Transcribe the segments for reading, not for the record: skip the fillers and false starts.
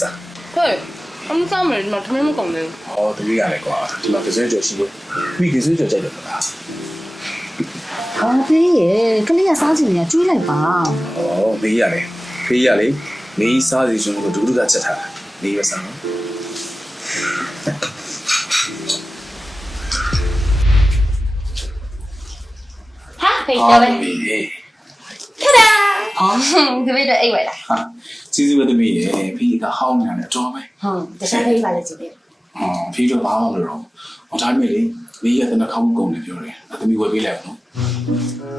စား 对，他们上面嘛，他们讲的。 ဟောတကယ်ရတယ်ကွာဒီမှာကစဲကြော်ရှိလို့ပြီးကစဲကြော်ကြိုက်တယ်မလား အော်ဖေးရေကလေးကစားချင်နေတာကျွေးလိုက်ပါ ဟောမေးရတယ်ဖေးရလေမေးစားစီကျွန်တော်တို့ဒုဒကချက်ထားတာမေးရစားနော် 哈，可以交呗。 မေး 看哒。哦，这边的 A 位了。 ဟာစီစီပဲတမေးရေဖေးကဟောင်းနေတယ်တော်ပဲ 这下可以把它这边。 ဖေးတော့ဘာမှမလုပ်တော့ဟောဒါပေမဲ့လေမေးရတဲ့နှာခေါင်းကုန်တယ်ပြောတယ်တမီဝယ်ပေးလိုက်အောင်နော်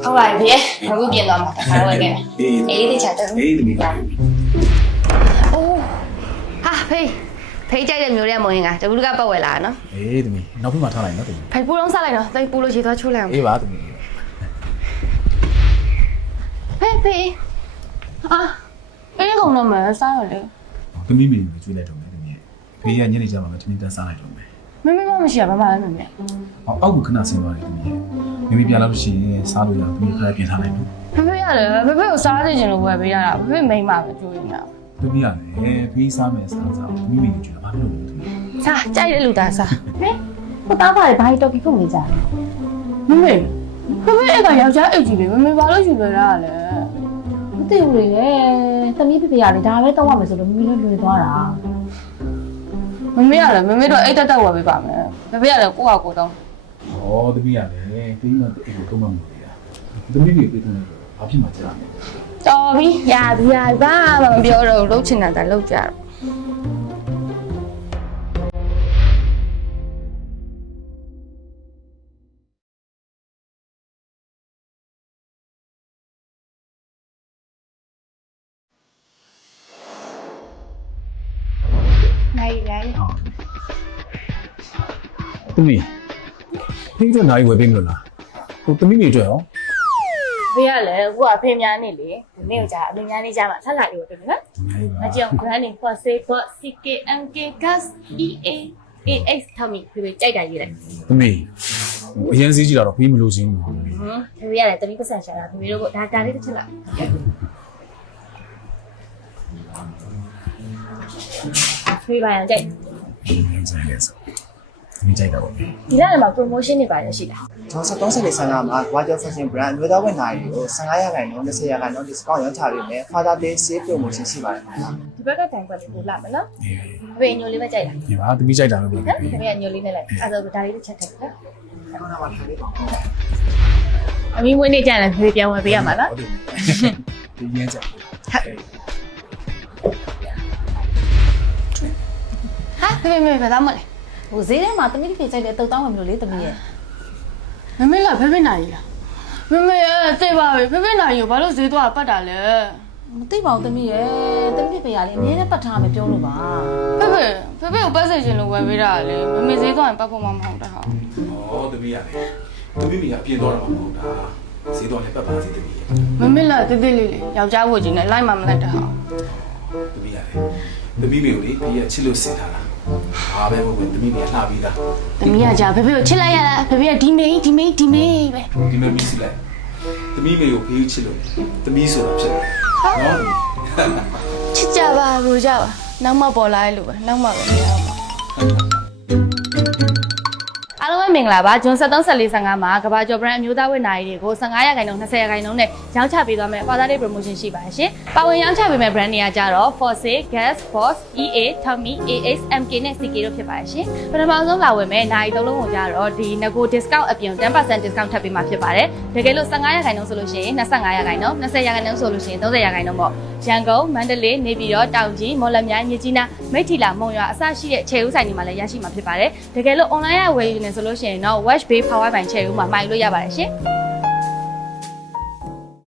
好吧，别，我不变了嘛，还会给。 အေး A 的钱的。 အေးတမီးပါ 哦。哈，ဖေးကြိုက်တဲ့မျိုးတဲ့မုံရင်ကတကူကပတ်ဝယ်လာနော် အေးသမီးနောက်ပြီးမှထားလိုက်နော်သမီး ဖေးပူလုံးစားလိုက်နော်တိတ်ပူလို့ရှိသွားချိုးလိုက်အောင် အေးပါသမီး ဖေး啊အေးကောင်တော့မစားရလေ သမီးမေကိုကျွေးလိုက်တော့မယ်သမီးဖေးရညနေကျမှပဲသမီးတန်းစားလိုက်တော့မယ် မမေမရှိရဘာမှလည်းမမေ အောက်ကခဏဆင်းသွားတယ်သမီးမိမိပြန်လာလို့ရှိရင်စားလို့ရသမီးခါပြင်ထားလိုက်နော် ဖေးရတယ်ဖေးကိုစားနေချင်လို့ဝယ်ပေးရတာဖေးမိန်မှာပဲကြိုးနေတာ သမီးရတယ်ဖေးစားမယ်စားသမီးမေကိုကျွေးတာဘာဖြစ်လို့လဲသမီး စားကြိုက်တဲ့လူသားစား ဟိုသားပါလေဘာကြီးတော်ကီဖုန်နေကြတယ် မမေဖေးအဲ့ကယောက်ျားအိတ်ကြီးလေမမေဘာလို့ယူလွယ်တာလဲ မသိဘူးလေသမီးဖေဖေရလေဒါပဲတောက်ရမယ်ဆိုလို့မမီလည်းလွယ်သွားတာ မမေရတယ်မမေတော့အိတ်တက်ဝယ်ပေးပါမယ်ဖေးရတယ်ကိုယ့်ဟာကိုယ်တော့ ဩသမီးရတယ်ဖေးမှအိမ်ကိုတော့မှမလို့ရသမီးမေပြေးတယ်ဘာဖြစ်မှကြားရမယ် တော်ပြီရပြီဘာမှမပြောတော့လှုပ်ချင်တာလှုပ်ကြတော့ နိုင် သမီးဖေးတို့နိုင်ဝယ်ပေးမလို့လားဟိုသမီးမေအတွက်ရော ဖေးရလေကိုကဖေးများနေလေဒီနေ့ကကြာအမေများနေကြမှာဆက်လာလေးပဲနော် နိုင်ပါ အကြောင်း brand name for say for CKMK gas EAAX ထမီဖေးကြိုက်တာရေးလိုက် သမီးအရင်စီးကြည့်တာတော့ဖေးမလို့ချင်းဘူး ဖေးရတယ်တမီးပတ်စံရှာတာဖေးတို့ကဒါလေးတစ်ချက်လာဖေးပါရင်ကြိုက် ဆိုင်လဲဆိုသမီးကြိုက်တာပေါ့ ဒီလမှာ promotion တွေပါရရှိတာ ကျွန်တော်30လေးဆန်ကမှာ Water Fashion Brand အမျိုးသားဝန်ထမ်းတွေကို15ရာခိုင်နှုန်း20ရာခိုင်နှုန်း discount ရောင်းချပေးမယ် Father Day Sale Promotion ရှိပါတယ်ခင်ဗျာ ဒီဘက်ကတိုင်ပတ်လေးပို့လာမယ်နော်ဖေးညိုလေးပဲကြိုက်တာ ဒီပါသမီးကြိုက်တာပဲပေါ့ နော်ဖေးကညိုလေးနဲ့လိုက်အဲ့ဒါဒါလေးတစ်ချက်ထည့်နော် ခုနကထားလေးပါ အမီးမွေးနေကြတယ်ဖေးပြန်ဝယ်ပေးရမှာနော် ဟုတ်တယ်ဒီရမ်းကြ ဟာဖေးမေဘာမှမလဲ ဟိုဈေးထဲမှာသမီးဖေကြိုက်တဲ့တုတ်တောင်းဝင်မလို့လေသမီးရဲ့ မမေလာဖေးနိုင်လားမမေတိတ်ပါပဲဖေးနိုင်ရောဘာလို့ဈေးသွားပတ်တာလဲ မသိပါဘူးသမီးရဲ့သမီးဖေရလေအမြဲတမ်းပတ်ထားမယ်ပြောလို့ပါ ဖေကိုပတ်စေချင်လို့ဝယ်ပေးတာလေမမေဈေးသွားရင်ပတ်ဖို့မှမဟုတ်တာဟာ ဩသမီးရတယ်သမီးမေကအပြင်းတော့တာမဟုတ်တာဈေးတော့လည်းပတ်ပါစေသမီးရဲ့ မမေလာတိတ်တိတ်လေးလေးယောက်ျားဝတ်ကြီးနဲ့လိုက်မှမလိုက်တာဟာ သမီးရတယ်သမီးမေကိုလေဖေးကချစ်လို့စင်ထားတာဘာပဲဟုတ်သမီးမေလှပြီးသား တမီးကကြာဖေကိုချစ်လိုက်ရလားဖေကဒီမေးပဲ ဒီမဲ့မီးစီလိုက်သမီးမေကိုဖေးချစ်လို့သမီးဆိုတာဖြစ်တယ်နော် ချစ်ကြပါလို့ကြပါနောက်မှပေါ်လာလို့ပဲနောက်မှပဲမရအောင်အားလုံးပဲမင်္ဂလာပါဂျွန်731455မှာကဘာကျော် brand အမျိုးသားဝတ်နာရီတွေကို15ရာခိုင်နှုန်း20ရာခိုင်နှုန်းနဲ့ရောင်းချပေးသွားမယ် Father Day promotion ရှိပါတယ်ရှင်။ပါဝင်ရောင်းချပေးမယ့် brand တွေကကြတော့ Force, Gas, Force, EA, Tommy, AX, MK နဲ့ CK တို့ဖြစ်ပါတယ်ရှင်။ပထမဆုံးလာဝင်မယ့်နာရီသုံးလုံးကိုကြတော့ဒီ Nego discount အပြင် 10% discount ထပ်ပေးမှာဖြစ်ပါတယ်။တကယ်လို့15ရာခိုင်နှုန်းဆိုလို့ရှိရင်25ရာခိုင်နှုန်း20ရာခိုင်နှုန်းဆိုလို့ရှိရင်30ရာခိုင်နှုန်းပေါ့။ရန်ကုန်မန္တလေးနေပြည်တော်တောင်ကြီးမော်လမြိုင်မြစ်ကြီးနားမိထ္ထီလာမုံရွာအစရှိတဲ့ခြေဦးဆိုင်တွေမှာလည်းရရှိမှာဖြစ်ပါတယ်။တကယ်လို့ online ရဝယ်ယူနေဆိုလို့ရှိရင်တော့ Watch Bay Power Bank ခြေဦးမှာမှိုင်လို့ရပါတယ်ရှင်။